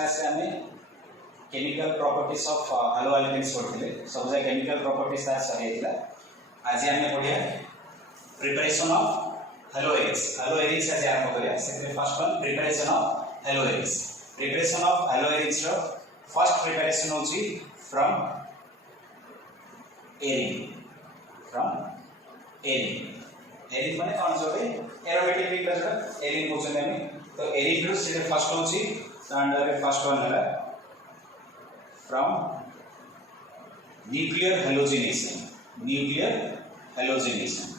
Class रे हमें chemical properties of hello elements पढ़ते सब जगह केमिकल प्रॉपर्टीज तार सहितला आज हमें पढ़िया प्रिपरेशन ऑफ हेलो एरिक्स आज आरंभ करिया से first one preparation of haloarenes रो फर्स्ट प्रिपरेशन होची फ्रॉम एरिन माने कोन जोबे एरोमेटिक लिखला जोड़ा एरिन क्वेश्चन में तो एरिन रो से फर्स्ट होची अंडर फर्स्ट वन है from nuclear halogenation nuclear halogenation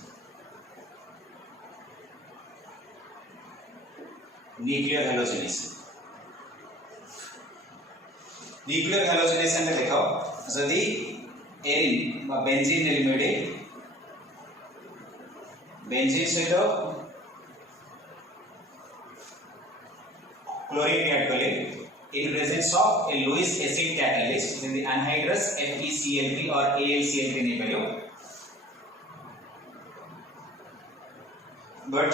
रे देखो जदि एरिन बा बेंजीन एलिमेंट बेंजीन सहित क्लोरीन ऐड कले in presence of a Lewis acid catalyst in the anhydrous FeCl3 or AlCl3 नहीं परियो but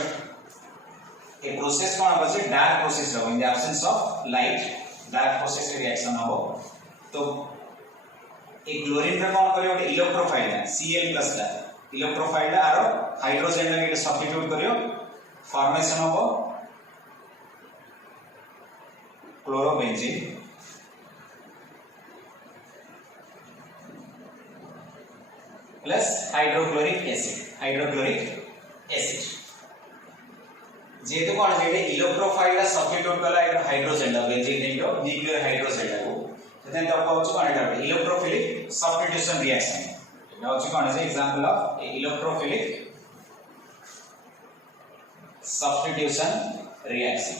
a process कौन बचे dark process रहो in the absence of light dark process reaction हो तो एक क्लोरीन रे कौन करियो इलेक्ट्रोफाइल है Cl+ ला इलेक्ट्रोफाइल ला आरो हाइड्रोजन ने सब्स्टिट्यूट करियो फॉर्मेशन हो क्लोरोबेंजीन प्लस हाइड्रोक्लोरिक एसिड जेतु कोन जेते इलेक्ट्रोफाइल ला सब्स्टिट्यूट कला एटा हाइड्रोजन ला बेंजीन नेरो न्यूक्लियर हाइड्रोजन ला को तते तो पाउछ कोन एटा इलेक्ट्रोफिलिक सब्स्टिट्यूशन रिएक्शन एटा होछ कोन जे example of electrophilic substitution reaction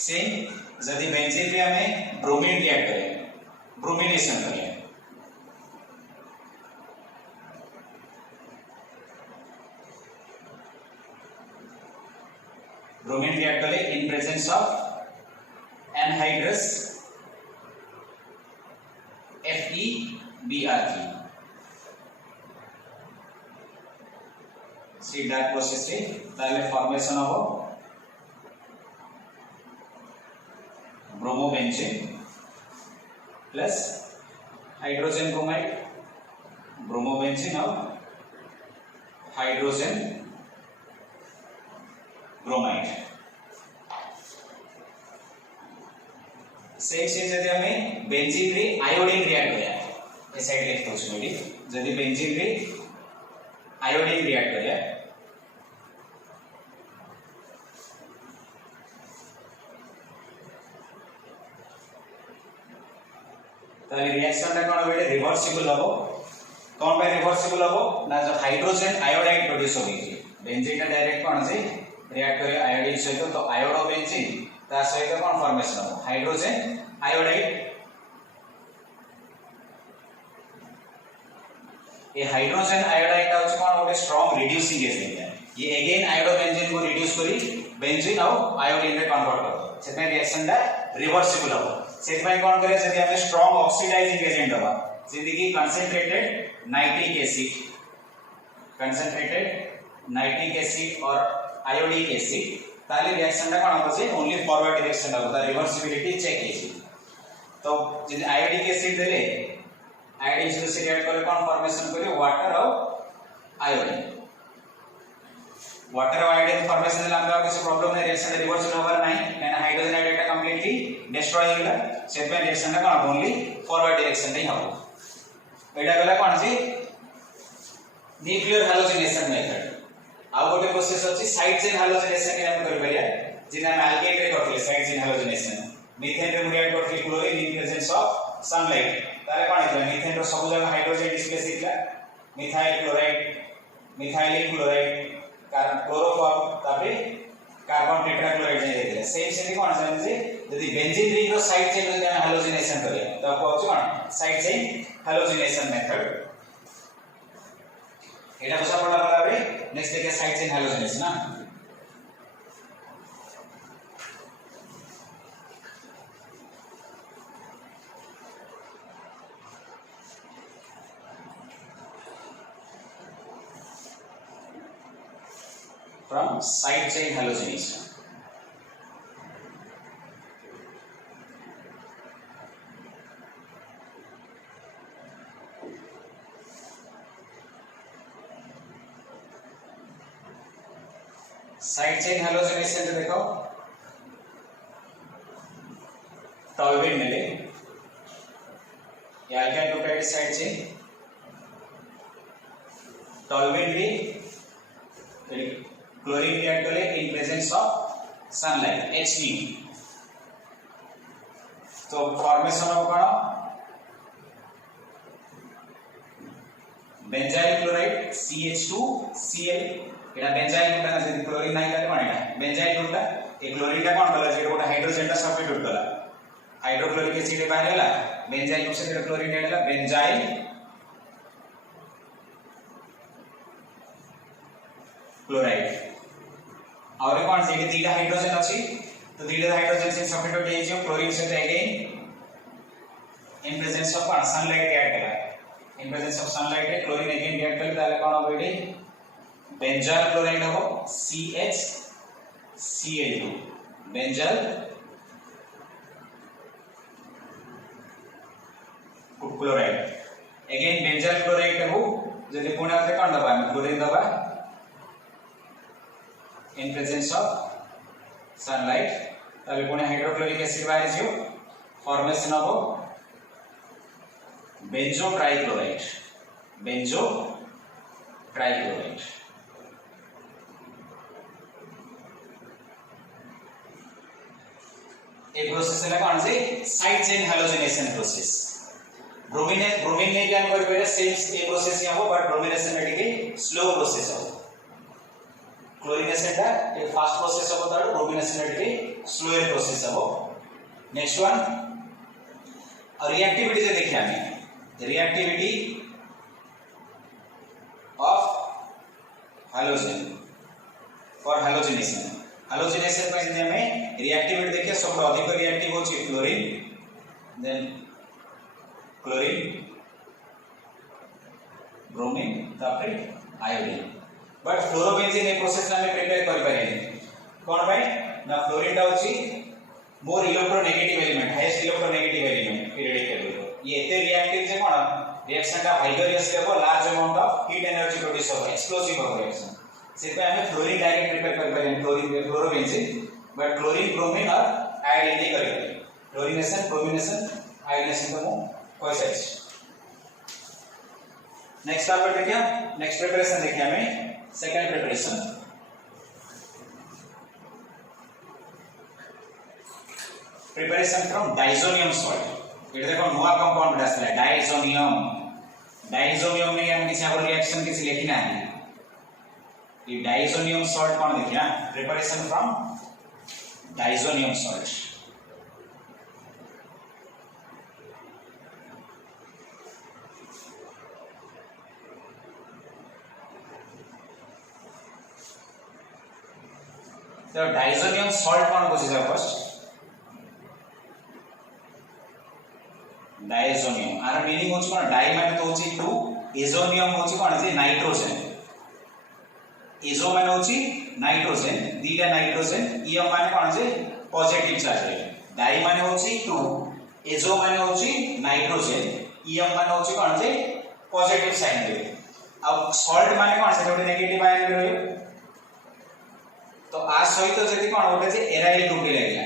same जदि बेंजीन रे हमें ब्रोमीन रिएक्ट करें ब्रोमिनेशन करें ब्रोमीन रिएक्ट करें in presence of anhydrous FeBr3 सी डार्क प्रोसेस रे ताले फॉर्मेशन हो bromobenzene plus hydrogen bromide bromobenzene और हाइड्रोजन ब्रोमाइड सेम जदि हमें बेंजीन रे आयोडीन रिएक्ट होया ए साइड लिख दो छमेडी जदि बेंजीन रे आयोडीन रिएक्ट होया ताले रिएक्शन टा कोन बेटे रिवर्सिबल हो कोन पे रिवर्सिबल हो ना जो हाइड्रोजन आयोडाइड प्रोड्यूस होगी बेंजीन टा डायरेक्ट कोन से रिएक्ट करे आयोडीन सहित तो आयोडो बेंजीन ता सहित कोन फॉर्मेशन हो हाइड्रोजन आयोडाइड ये हाइड्रोजन आयोडाइड ता होछ कोन ओटे स्ट्रांग रिड्यूसिंग एजेंट है ये अगेन आयोडो बेंजीन को रिड्यूस करी बेंजीन और आयोडीन रे कन्वर्ट कर सेते रिएक्शन टा रिवर्सिबल हो सेट में कोन करे जदि हमें स्ट्रांग ऑक्सीडाइजिंग एजेंट होबा जदि कि कंसंट्रेटेड नाइट्रिक एसिड और आयोडिक एसिड ताले रिएक्शन टा कोन होबे ओनली फॉरवर्ड डायरेक्शन होबा रिवर्सिबिलिटी चेक हेछि तो जदि आयोडिक एसिड देले आयोडीन से रिएक्ट करे कोन फॉर्मेशन करे वाटर और आयोडीन फॉर्मेशन ला हम किसी प्रॉब्लम नहीं रिएक्शन रिवर्सिबल होबार नहीं यानी हाइड्रोजन आयोडाइड टा कंप्लीटली डिस्ट्रॉय होइला सेट में रिएक्शन टा कोन ओनली फॉरवर्ड डायरेक्शन नहीं हो एटा गला कोन जे न्यूक्लियर हैलोजिनेशन मेथड आ गोटे प्रोसेस अछि साइड चेन हैलोजिनेशन के हम कर परिया जिना हम अल्केन रे करथि साइड चेन हैलोजिनेशन मीथेन रे रिएक्ट करथि chlorine in presence of sunlight ताले कोन हे मीथेन रो सब जगह हाइड्रोजन डिस्प्लेस हितला मिथाइल क्लोराइड कारण क्लोरोफॉर्म तापे कार्बन टेट्राक्लोराइड जे देले सेम कोन जे यदि बेंजीन रिंग रो साइड चेन जदि हम हैलोजिनेशन करिया तो कहू कोन साइड चेन हैलोजिनेशन मेथड एटा बुझा पडला बराबर नेक्स्ट देखिए साइड चेन हैलोजिनेशन ना from side chain halogenation. Side chain हलोजिनेशन जो देखो टॉलवेट मिले या अल्काइल ग्लूटाइड साइड चेन टॉलवेट भी क्लोरीन रिएक्ट करे इन प्रेजेंस ऑफ सनलाइट Hb तो फॉर्मेशन ऑफ कौन बेंजाइल क्लोराइड CH2Cl एटा बेंजाइल ग्लूटा ना जदी क्लोरीन नाही ताले कोन एटा बेंजाइल ग्लूटा ए क्लोरीन टा कोन कला जे गोटा हाइड्रोजन टा सब्स्टिट्यूट कला हाइड्रोक्लोरिक एसिड बाहर होला बेंजाइल ग्लूटा से क्लोरीन एडला बेंजाइल क्लोराइड और कोन से तीटा हाइड्रोजन अछि तो तीटा हाइड्रोजन से सब्स्टिट्यूट हे जो क्लोरीन से again in presence of sunlight react कला in presence of sunlight chlorine again react कले ताले कोन हो बेडी बेंजाइल क्लोराइड हो CHCl2 benzyl chloride again benzyl chloride हो जदि पुणे आते कोन दबा क्लोरीन दबा इन प्रेजेंस ऑफ सनलाइट तबे पुणे हाइड्रोक्लोरिक एसिड बाहर जियो फॉर्मेशन ऑफ बेंजो ट्राइक्लोराइड ए प्रोसेस है कौन से side chain halogenation process bromine ने क्या कर पे सेम ए प्रोसेस या हो बट ब्रोमिनेशन एटिके स्लो प्रोसेस हो क्लोरीनेशन टा ए फास्ट प्रोसेस हो तार ब्रोमिनेशन एटिके स्लोअर प्रोसेस हो नेक्स्ट वन और रिएक्टिविटी से देखिए हमें reactivity of halogen for halogenation halogenation में जदि हमें रिएक्टिविटी देखिए सब अधिक रिएक्टिव होची क्लोरीन देन क्लोरीन ब्रोमीन तापर आयोडीन बट फ्लोरोबेंजीन ए प्रोसेस में प्रिपेयर कर पारे कोन भाई ना फ्लोरीन टा होची more electronegative element highest electronegative element periodic table ये एते रिएक्टिव जे कोन रिएक्शन टा vigorous level large amount of heat energy produce हो एक्सप्लोसिव हो रिएक्शन से पे हमें फ्लोरीन डायरेक्ट प्रिपेयर कर पारे chlorine fluorobenzene but chlorine bromine और आयोडीन दे कर क्लोरीनेशन ब्रोमिनेशन आयोडीनेशन तो कोई सच नेक्स्ट टॉपिक देखिए नेक्स्ट प्रिपरेशन देखिए हमें second preparation preparation from diazonium salt ये देखो नया कंपाउंड आसला डाइजोनियम में हम किसी और रिएक्शन किसी लिखना है ये डाइजोनियम सॉल्ट कौन देखिए प्रिपरेशन फ्रॉम डाइजोनियम सॉल्ट तो डाइजोनियम सॉल्ट कौन बुझी जाए फर्स्ट डाइजोनियम आर मीनिंग होच कोन डाई माने तो होची टू एजोनियम होची कोन जे नाइट्रोजन एजो माने होची नाइट्रोजन दीटा नाइट्रोजन इयम माने कोन जे पॉजिटिव चार्ज है डाई माने होची टू एजो माने होची नाइट्रोजन इयम माने होची कोन जे पॉजिटिव साइन दे अब सॉल्ट माने कोन से गोटे नेगेटिव आयन रहे तो आ सहित जदि कोन गोटे जे एराइल ग्रुप लागला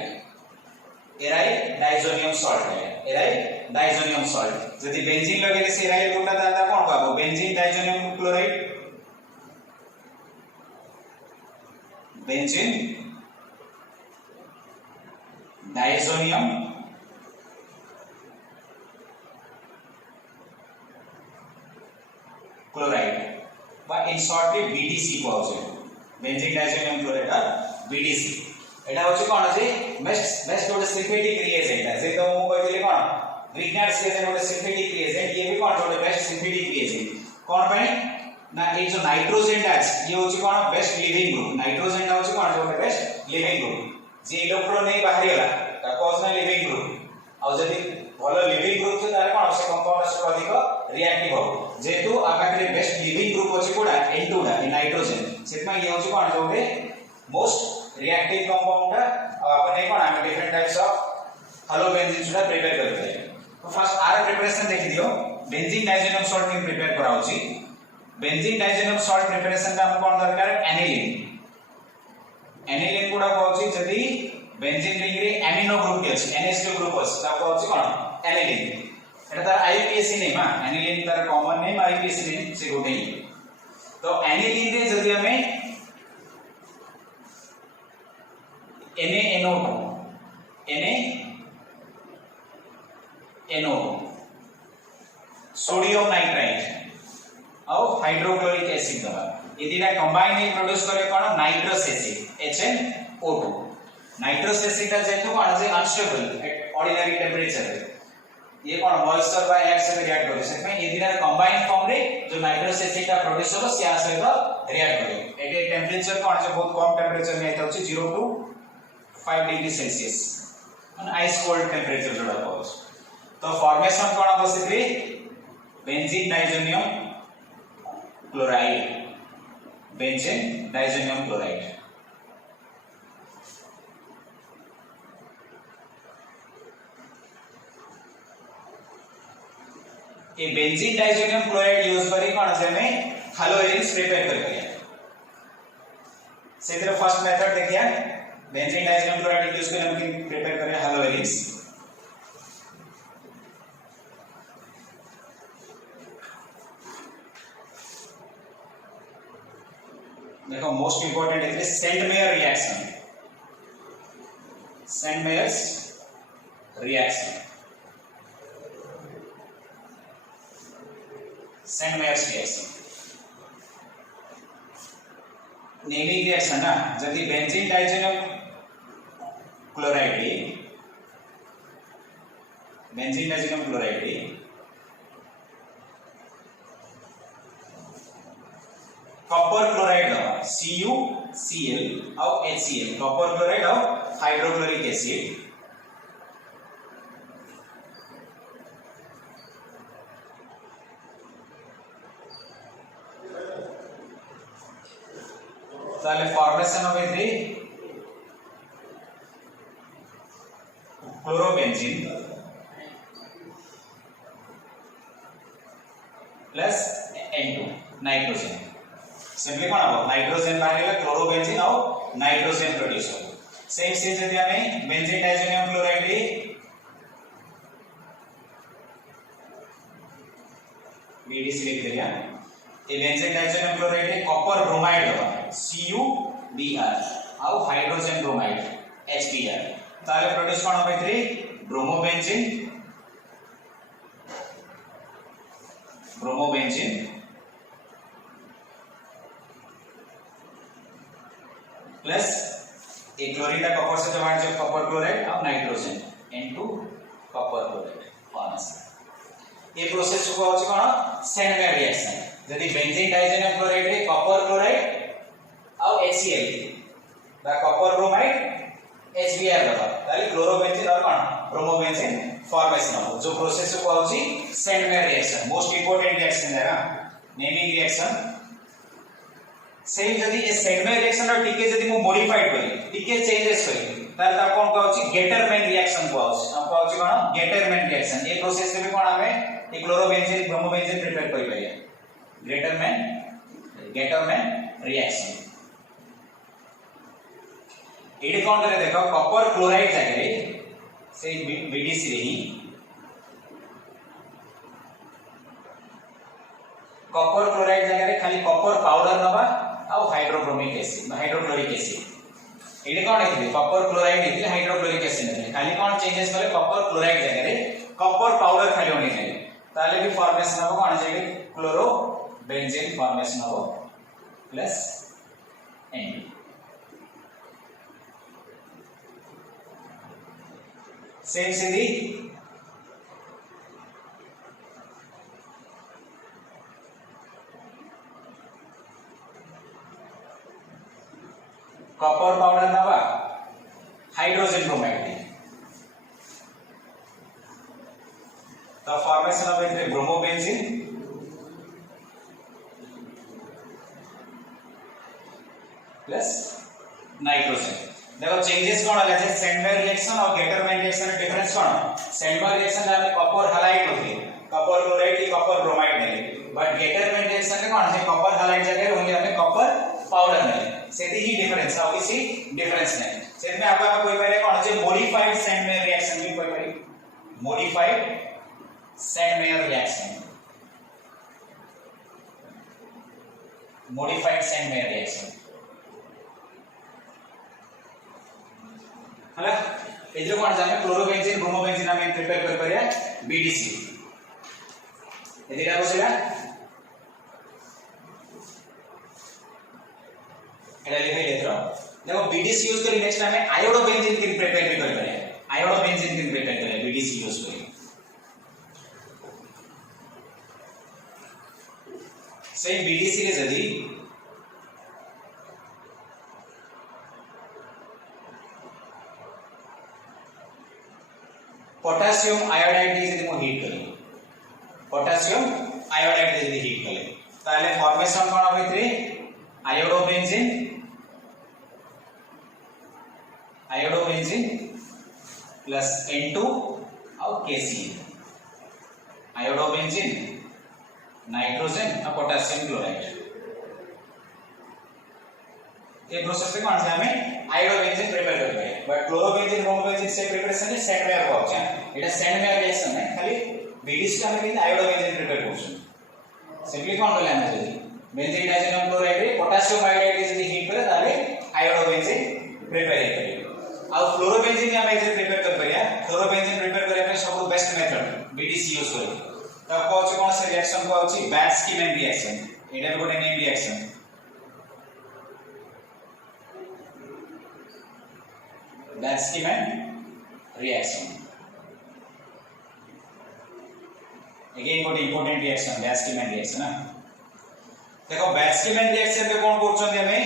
एराइल डाइजोनियम सॉल्ट है एराइल डाइजोनियम सॉल्ट जदि बेंजीन लगेले से एराइल ग्रुपटा दादा कोन पाबो benzene diazonium chloride benzene diazonium chloride बा इन शॉर्टली BDC पाउजे बेंजीन डाइजोनियम क्लोराइड और BDC एटा होची कोन जे बेस्ट गोटे सिंथेटिक रिएजेंट है जे तो मु कहथिले कोन ग्रीगनेट्स के गोटे सिंथेटिक रिएजेंट ये भी कोन गोटे बेस्ट सिंथेटिक रिएजेंट कोन पई ना ए जो नाइट्रोजन टैच ये होची कोन बेस्ट लिविंग ग्रुप नाइट्रोजन टा होची कोन गोटे बेस्ट लिविंग ग्रुप जे इलेक्ट्रॉन नहीं बाहर गेला ता कोस ना लिविंग ग्रुप और जदी भलो लिविंग ग्रुप से तारे कोन से कंपाउंड से अधिक रिएक्टिव हो जेतु आ पाखरे बेस्ट लिविंग ग्रुप अछि कोडा N2 डा इ नाइट्रोजन सेतमा ये होछि कोन जोटे मोस्ट रिएक्टिव कंपाउंड आपने कोन हम डिफरेंट टाइप्स ऑफ हेलोबेंजीन सुदा प्रिपेयर करबे तो फर्स्ट आर प्रिपरेशन देखि दियो बेंजीन डाइजेनियम सॉल्ट में प्रिपेयर करा होछि बेंजीन डाइजेनियम सॉल्ट प्रिपरेशन का हम कोन दरकार एनिलीन एनिलीन कोडा होछि जदी बेंजीन रिंग रे एमिनो ग्रुप अछि NH2 ग्रुप अछि ता होछि कोन एनिलीन एटा आईपीएससी नेम एनिलीन तार कॉमन नेम आईपीएससी नेम से गोटे तो एनिलीन रे जदी हमें NaNO सोडियम नाइट्राइट और हाइड्रोक्लोरिक एसिड दबा ये दिना कंबाइन ही प्रोड्यूस करे कोन nitrous acid HNO2 nitrous acid का जेतो कोन जे अनस्टेबल एट ऑर्डिनरी टेंपरेचर ये कोन मॉइस्चर बाय एयर से रिएक्ट करे से ये दिना कंबाइन फॉर्म रे जो नाइट्रस एसिड का प्रोड्यूस हो से सहित रिएक्ट करे एटे टेंपरेचर कोन जे बहुत कम टेंपरेचर में आइता होची 0 to 5 डिग्री सेल्सियस माने आइस कोल्ड टेंपरेचर जोड़ा पाउस तो फॉर्मेशन कोन बसितरी benzene diazonium chloride benzene diazonium chloride ये बेंजीन डाइजेनियम क्लोराइड यूज करी कोन से में हेलोइरिन्स प्रिपेयर कर करिया सेतिर फर्स्ट मेथड देखिया बेंजीन डाइजेनियम क्लोराइड यूज करके हम प्रिपेयर करें हेलोइरिन्स देखो मोस्ट इंपोर्टेंट है Sandmeyer reaction Sandmeyer's reaction Sandmeyer's reaction naming reaction ना जदि benzene diazonium chloride benzene diazonium chloride copper chloride CuCl और HCl कॉपर क्लोराइड और हाइड्रोक्लोरिक एसिड ताले फॉर्मेशन ऑफ इथरी chlorobenzene plus N2 nitrogen simply कोन हो nitrogen बाहर क्लोरोबेंजीन और नाइट्रोजन प्रोड्यूस हो सेम से जदि हमें बेंजीन डाइजेनियम क्लोराइड BDC लिख दिया ये benzene diazonium chloride copper bromide होगा CuBr और हाइड्रोजन ब्रोमाइड HBr ताले प्रोड्यूस कोन हो इथरी ब्रोमोबेंजीन प्लस एक क्लोरीन का कॉपर से जमा जो कॉपर क्लोराइड और nitrogen N2 copper chloride formation ये प्रोसेस को होची कोन सेंटमेयर रिएक्शन जदि बेंजीन डाइजेनियम क्लोराइड रे कॉपर क्लोराइड और HCl बा कॉपर ब्रोमाइड HBr दबा ताली क्लोरोबेंजीन और कोन ब्रोमोबेंजीन फॉर्मेशन हो जो प्रोसेस को होची सेंटमेयर रिएक्शन मोस्ट इंपोर्टेंट रिएक्शन है ना नेमिंग रिएक्शन सेम जदि ए सेंटमेयर रिएक्शन रो टिके जदि मो मॉडिफाइड करी टिके चेंजेस करी तार ता कोन कहउची गेटरमैन रिएक्शन कहउची हम कहउची कोन गेटरमैन रिएक्शन ए प्रोसेस रे भी कोन हमें ए क्लोरोबेंजीन ब्रोमोबेंजीन प्रिपेयर करि परिया गेटरमैन रिएक्शन एडी कोन करे देखो कॉपर क्लोराइड जागे से BDC रे ही कॉपर क्लोराइड जागे खाली कॉपर पाउडर नबा और हाइड्रोब्रोमिक एसिड हाइड्रोक्लोरिक एसिड एडी कोन है कॉपर क्लोराइड है हाइड्रोक्लोरिक एसिड है खाली कोन चेंजेस करे कॉपर क्लोराइड जागे कॉपर पाउडर खाली होनी चाहिए ताले भी फॉर्मेशन हो कोन जागे क्लोरो बेंजीन फॉर्मेशन हो प्लस N सेम सीधी कॉपर पाउडर नवा hydrogen bromide the formation of a bromobenzene plus nitrogen. देखो चेंजेस कोन होला जे सेंडमेयर रिएक्शन और गेटरमैन रिएक्शन में डिफरेंस कोन? सेंडमेयर रिएक्शन रे कॉपर हैलाइड होती कॉपर क्लोराइड की कॉपर ब्रोमाइड ने, बट गेटरमैन रिएक्शन में कोन से कॉपर हैलाइड जगह ओनली हमें कॉपर पाउडर ने, सेति ही डिफरेंस और किसी डिफरेंस नहीं। सेति में आपको कोई पारे कोन जे मॉडिफाइड सेंडमेयर रिएक्शन भी कोई पारे, modified Sandmeyer reaction, modified Sandmeyer reaction हला एजो कोन जामे क्लोरोबेंजीन ब्रोमोबेंजीन हम प्रिपेयर कर परिया बीडीसी एदिरा बसेला एडा लिखे लेत्रो। देखो बीडीसी यूज करी नेक्स्ट हमें आयोडोबेंजीन की प्रिपेयर भी कर परिया, आयोडोबेंजीन की प्रिपेयर करे बीडीसी यूज करी। से बीडीसी रे जदी पोटेशियम आयोडाइड दे जदी मो हीट करी, पोटेशियम आयोडाइड दे जदी हीट कले ताले फॉर्मेशन कोन होइत्रे आयोडोबेंजीन, आयोडोबेंजीन प्लस N2 और KCl, आयोडोबेंजीन नाइट्रोजन और पोटेशियम क्लोराइड। ये प्रोसेस से कौन से हमें आयोडोबेंजीन प्रिपेयर करते हैं, बट क्लोरोबेंजीन ब्रोमोबेंजीन से प्रिपरेशन है सेंडमेयर को अच्छा एटा सेंडमेयर रिएक्शन है, खाली बीडीसी का हमें आयोडोबेंजीन प्रिपेयर करछन। सिंपली कौन बोले हमें जदी बेंजीन डाइजेनियम क्लोराइड रे पोटेशियम आयोडाइड जदी हीट करे ताले आयोडोबेंजीन प्रिपेयर करे। और फ्लोरोबेंजीन हमें जे प्रिपेयर कर परिया, फ्लोरोबेंजीन प्रिपेयर करे पे सब बेस्ट मेथड बीडीसी यूज करे। तब कोच कौन से रिएक्शन को अछि बैट्सकीमैन रिएक्शन, एटा गोटे नेम रिएक्शन, बैट्सकीमैन रिएक्शन अगेन गोटे इंपोर्टेंट रिएक्शन बैट्सकीमैन रिएक्शन ना। देखो बैट्सकीमैन रिएक्शन पे कोन करछन हमें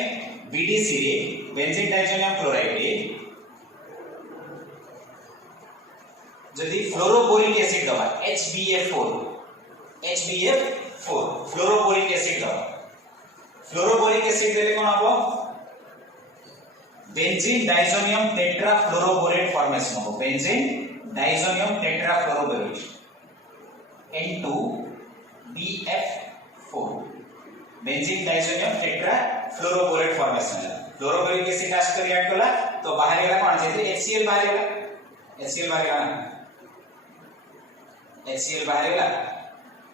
बीडीसी रे बेंजीन डाइजेनियम क्लोराइड रे जदी फ्लोरोबोरिक एसिड दवा HBF4 फ्लोरोबोरिक एसिड दवा, फ्लोरोबोरिक एसिड देले कोन हबो बेंजीन डाइजोनियम टेट्राफ्लोरोबोरेट फॉर्मेशन हो, benzene diazonium tetrafluoroborate N2BF4 benzene diazonium tetrafluoroborate formation है। फ्लोरोबोरिक एसिड आस कर ऐड कला तो बाहर गेला कोन जे HCl बाहर गेला, HCl बाहर गेला, HCl बाहर गेला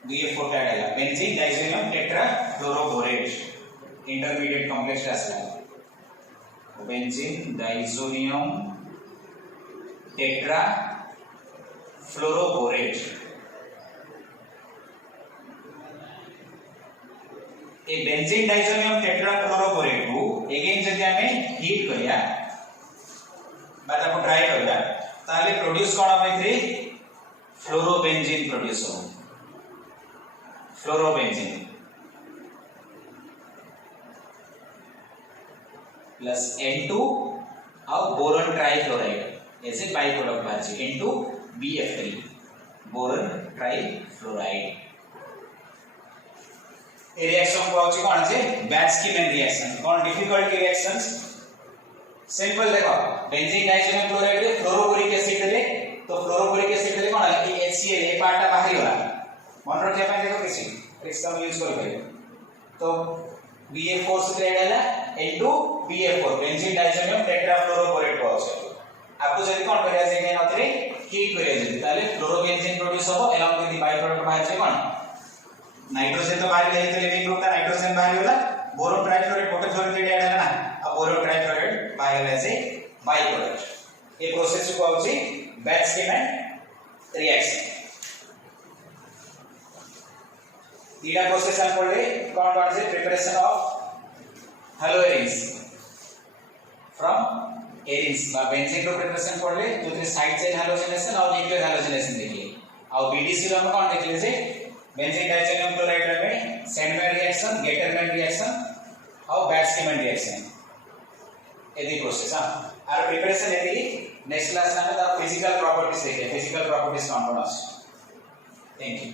BF4 का आएगा बेंजीन डाइजोनियम टेट्राफ्लोरोबोरेट इंटरमीडिएट कॉम्प्लेक्स आसला बेंजीन डाइजोनियम टेट्राफ्लोरोबोरेट। ए बेंजीन डाइजोनियम टेट्राफ्लोरोबोरेट को अगेन जदि हमें हीट करिया बात को ट्राई करिया ताले प्रोड्यूस कोन होइत्रे फ्लोरोबेंजीन प्रोड्यूस हो, फ्लोरोबेंजीन प्लस N2 और बोरॉन ट्राइफ्लोराइड ऐसे बाय प्रोडक्ट बाहर से N2BF3 बोरॉन ट्राइफ्लोराइड। ए रिएक्शन को अछि कोन छै बैट्सकीमैन रिएक्शन। कोन डिफिकल्ट के रिएक्शंस सिंपल देखो बेंजीन डाइजेनियम क्लोराइड रे फ्लोरोबोरिक एसिड देले तो फ्लोरोबोरिक एसिड देले कोन है कि HCl ए पार्टटा बाहरी होला मन रखिया पे देखो किसी ट्रिक्स हम यूज करि परियो तो BF4 से ऐड हैला N2BF4 बेंजीन डाइजेनियम टेट्राफ्लोरोबोरेट को अछि। आपको जदी कोन करिया जे नै नथरे हीट करिया जदी ताले फ्लोरोबेंजीन प्रोड्यूस हो along with the by product बाहर से कोन नाइट्रोजन तो बाहर गई तो लिविंग ग्रुप का नाइट्रोजन बाहर होला, बोरोन ट्राइफ्लोराइड पोटेशियम ऐड हैला ना अब बोरोन ट्राइफ्लोराइड बाहर हैला से बाय प्रोडक्ट। ए प्रोसेस को अछि बैट्सकीमैन रिएक्शन। तीसरा प्रोसेस हम पढ़ले कौन से प्रिपरेशन ऑफ हेलोएरिन्स फ्रॉम एरिन्स बा बेंजीन को प्रिपरेशन पढ़ले तो साइड चेन हैलोजनेशन और न्यूक्लियर हैलोजनेशन देखिए और बीडीसी रो हम कौन देखले से बेंजीन डाइजेनियम क्लोराइड में सेंडमेयर रिएक्शन, गेटरमैन रिएक्शन और बैट्सकीमैन रिएक्शन एदी प्रोसेस हां आर प्रिपरेशन एदी नेक्स्ट क्लास में द फिजिकल प्रॉपर्टीज देखिए, फिजिकल प्रॉपर्टीज कौन कौन है। Thank you.